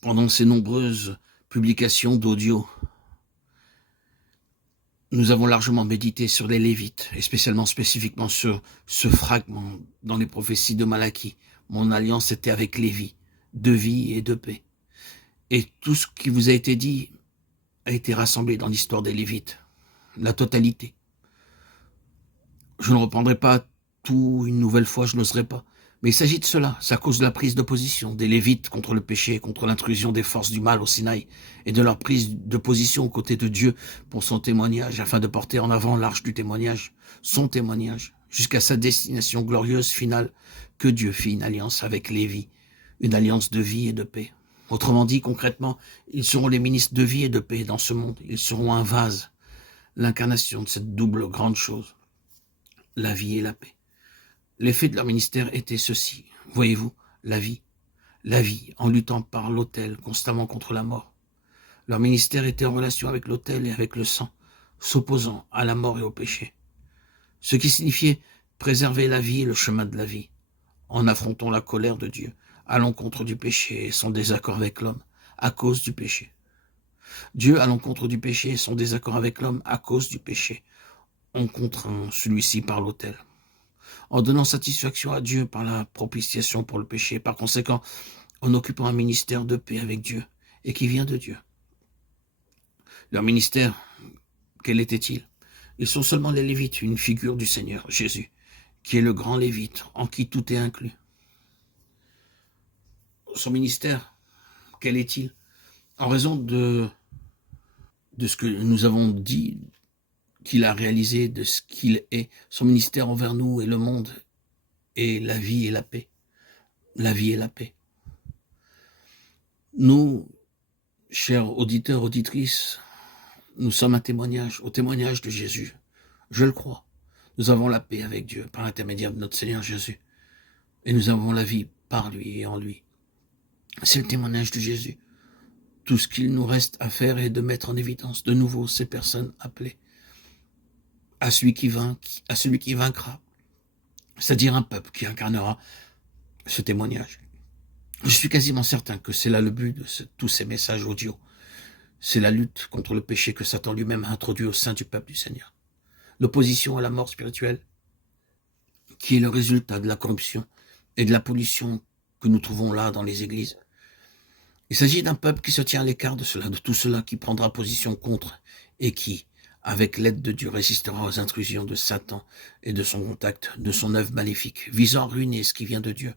pendant ces nombreuses publications d'audio, nous avons largement médité sur les Lévites, et spécifiquement sur ce fragment dans les prophéties de Malachie. Mon alliance était avec Lévi, de vie et de paix. Et tout ce qui vous a été dit a été rassemblé dans l'histoire des Lévites, la totalité. Je ne reprendrai pas tout une nouvelle fois, je n'oserai pas. Mais il s'agit de cela, c'est à cause de la prise de position des Lévites contre le péché, contre l'intrusion des forces du mal au Sinaï, et de leur prise de position aux côtés de Dieu pour son témoignage, afin de porter en avant l'arche du témoignage, son témoignage, jusqu'à sa destination glorieuse finale, que Dieu fit une alliance avec Lévi, une alliance de vie et de paix. Autrement dit, concrètement, ils seront les ministres de vie et de paix dans ce monde. Ils seront un vase, l'incarnation de cette double grande chose, la vie et la paix. L'effet de leur ministère était ceci, voyez-vous, la vie, en luttant par l'autel constamment contre la mort. Leur ministère était en relation avec l'autel et avec le sang, s'opposant à la mort et au péché. Ce qui signifiait préserver la vie et le chemin de la vie, en affrontant la colère de Dieu, à l'encontre du péché et son désaccord avec l'homme, à cause du péché. Dieu à l'encontre du péché et son désaccord avec l'homme à cause du péché. On contraint celui-ci par l'autel, en donnant satisfaction à Dieu par la propitiation pour le péché, par conséquent, en occupant un ministère de paix avec Dieu, et qui vient de Dieu. Leur ministère, quel était-il? Ils sont seulement les Lévites, une figure du Seigneur, Jésus, qui est le grand Lévite, en qui tout est inclus. Son ministère, quel est-il? En raison de ce que nous avons dit, qu'il a réalisé, de ce qu'il est, son ministère envers nous et le monde, et la vie et la paix. La vie et la paix. Nous, chers auditeurs, auditrices, nous sommes un témoignage, au témoignage de Jésus. Je le crois. Nous avons la paix avec Dieu par l'intermédiaire de notre Seigneur Jésus. Et nous avons la vie par lui et en lui. C'est le témoignage de Jésus. Tout ce qu'il nous reste à faire est de mettre en évidence de nouveau ces personnes appelées à celui qui vaincra, c'est-à-dire un peuple qui incarnera ce témoignage. Je suis quasiment certain que c'est là le but de tous ces messages audio. C'est la lutte contre le péché que Satan lui-même a introduit au sein du peuple du Seigneur. L'opposition à la mort spirituelle, qui est le résultat de la corruption et de la pollution que nous trouvons là dans les églises. Il s'agit d'un peuple qui se tient à l'écart de cela, de tout cela, qui prendra position contre et qui, avec l'aide de Dieu, résistera aux intrusions de Satan et de son contact, de son œuvre maléfique, visant à ruiner ce qui vient de Dieu,